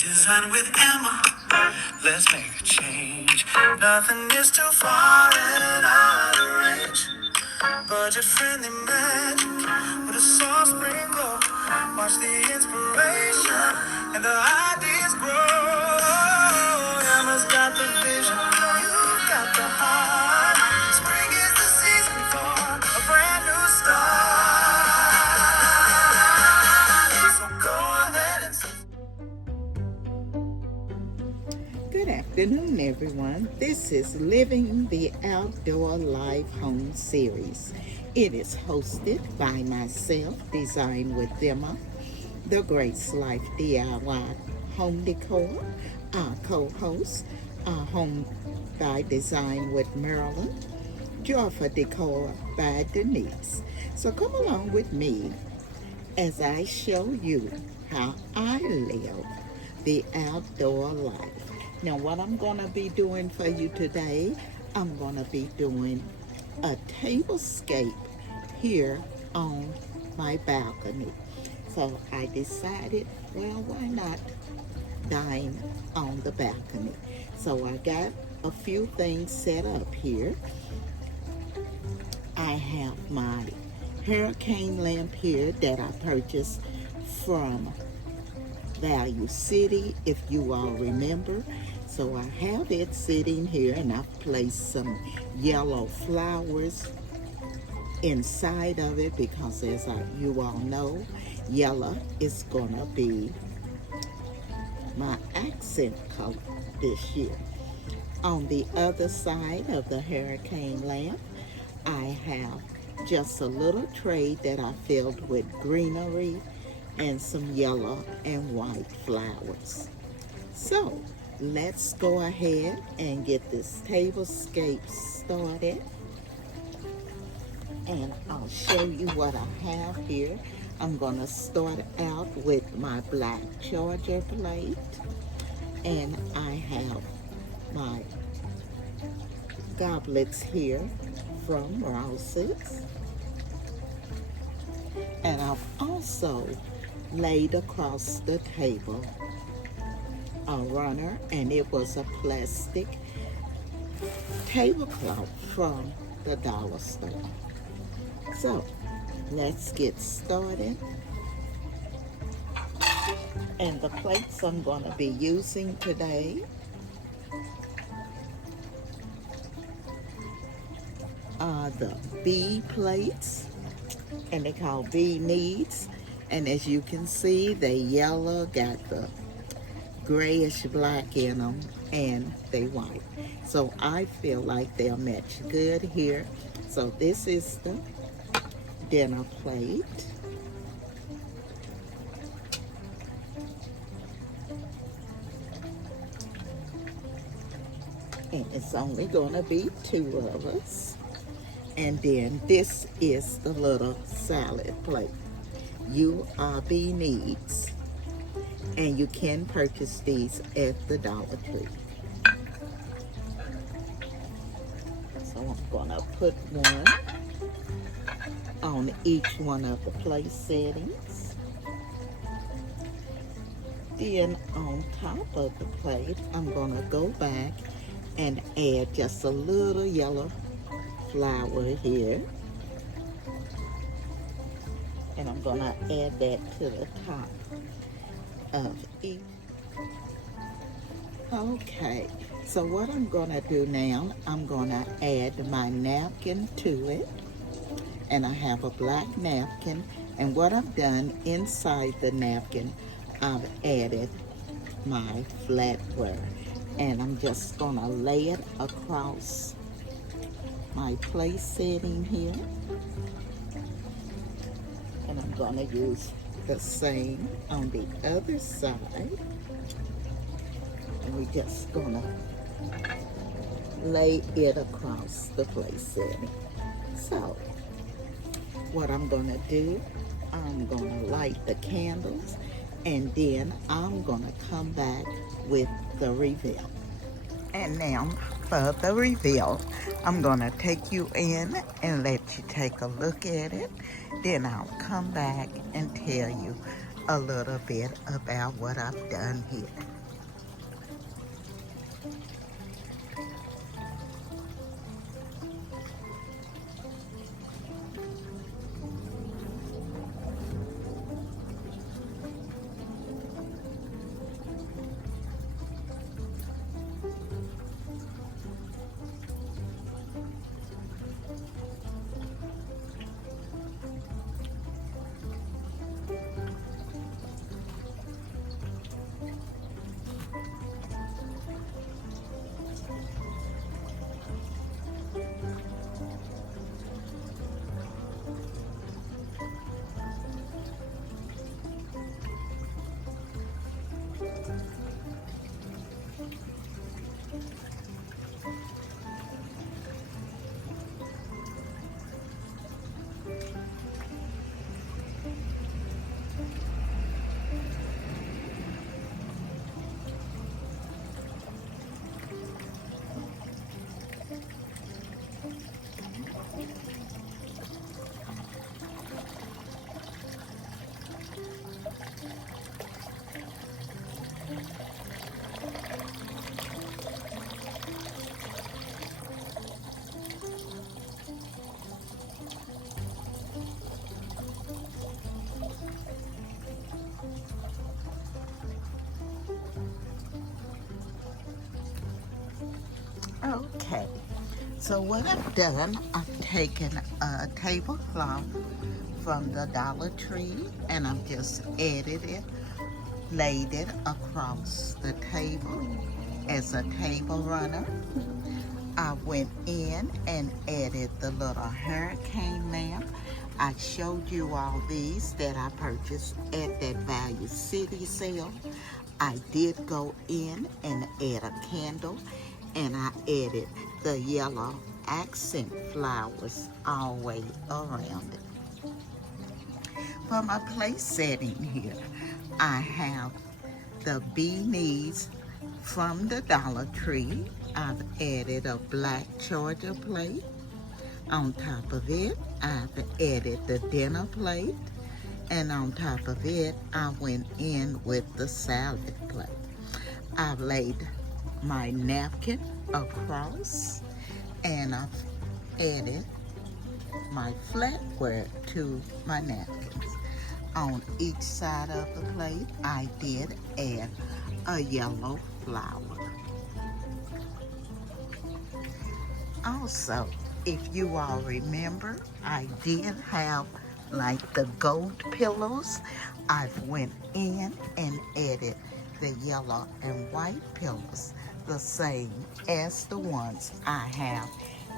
Design with Emma. Let's make a change. Nothing is too far and out of range. Budget friendly magic with a soft sprinkle. Watch the inspiration and the ideas grow. Emma's got the vision, you've got the heart. Spring is the season for a brand new start. So go ahead and Good afternoon, everyone. This is Living the Outdoor Life Home Series. It is hosted by myself, Design with Emma, the Grace Life DIY Home Decor, our co-host, Home by Design with Marilyn, Joyful Decor by Denise. So come along with me as I show you how I live the outdoor life. Now, what I'm going to be doing for you today, I'm going to be doing a tablescape here on my balcony. So I decided, well, why not dine on the balcony? So I got a few things set up here. I have my hurricane lamp here that I purchased from Value City, if you all remember. So I have it sitting here, and I've placed some yellow flowers inside of it because, as you all know, yellow is gonna be my accent color this year. On the other side of the hurricane lamp, I have just a little tray that I filled with greenery and some yellow and white flowers. So let's go ahead and get this tablescape started. And I'll show you what I have here. I'm gonna start out with my black charger plate. And I have my goblets here from Rouse's. And I've also laid across the table a runner, and it was a plastic tablecloth from the dollar store. So let's get started. And the plates I'm going to be using today are the B plates, and they're called B needs. And as you can see, they yellow, got the grayish black in them, and they white. So I feel like they'll match good here. So this is the dinner plate. And it's only gonna be 2 of us. And then this is the little salad plate. URB needs. And you can purchase these at the Dollar Tree. So I'm gonna put one on each one of the place settings. Then on top of the plate, I'm gonna go back and add just a little yellow flower here. And I'm gonna add that to the top of each. Okay, so what I'm gonna do now, I'm gonna add my napkin to it. And I have a black napkin, and what I've done inside the napkin, I've added my flatware, and I'm just gonna lay it across my place setting here. And I'm gonna use the same on the other side. And we're just gonna lay it across the place setting. So what I'm gonna do, I'm gonna light the candles, and then I'm gonna come back with the reveal. And now for the reveal, I'm gonna take you in and let you take a look at it. Then I'll come back and tell you a little bit about what I've done here. Okay, so what I've done, I've taken a tablecloth from the Dollar Tree and I've just added it, laid it across the table as a table runner. I went in and added the little hurricane lamp. I showed you all these that I purchased at that Value City sale. I did go in and add a candle, and I added the yellow accent flowers all the way around it. For my place setting here, I have the beanies from the Dollar Tree. I've added a black Georgia plate. On top of it, I've added the dinner plate. And on top of it, I went in with the salad plate. I've laid my napkin across and I've added my flatware to my napkins. On each side of the plate, I did add a yellow flower. Also, if you all remember, I did have like the gold pillows. I've went in and added the yellow and white pillows, the same as the ones I have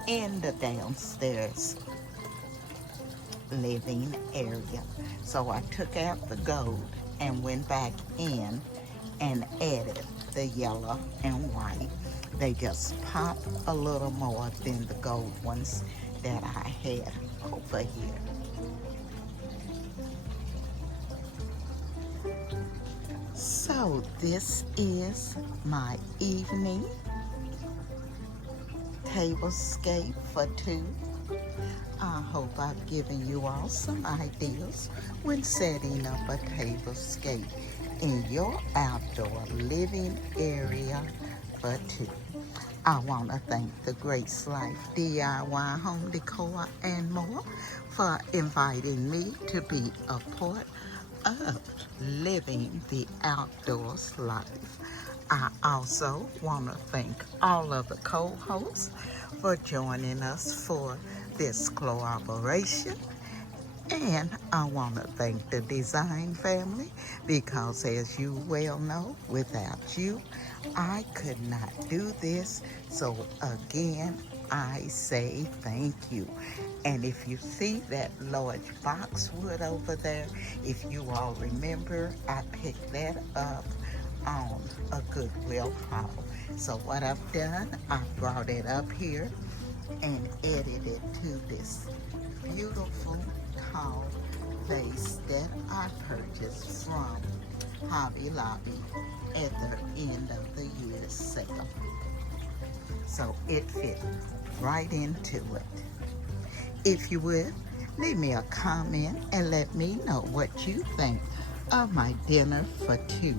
in the downstairs living area. So I took out the gold and went back in and added the yellow and white. They just pop a little more than the gold ones that I had over here. So this is my evening tablescape for two. I hope I've given you all some ideas when setting up a tablescape in your outdoor living area for two. I want to thank the Grace Life DIY Home Decor and more for inviting me to be a part of living the outdoors life. I also want to thank all of the co-hosts for joining us for this collaboration. And I want to thank the design family because, as you well know, without you, I could not do this. So again, I say thank you. And if you see that large boxwood over there, if you all remember, I picked that up on a Goodwill haul. So what I've done, I brought it up here and added it to this beautiful tall vase that I purchased from Hobby Lobby at the end of the year sale. So it fit right into it. If you would, leave me a comment and let me know what you think of my dinner for two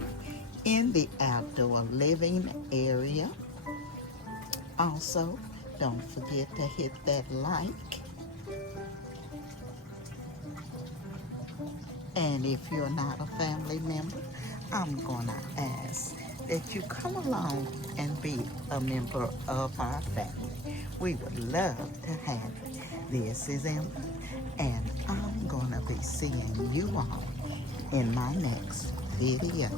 in the outdoor living area. Also, don't forget to hit that like. And if you're not a family member, I'm gonna ask that you come along and be a member of our family. We would love to have you. This is Emma, and I'm gonna be seeing you all in my next video.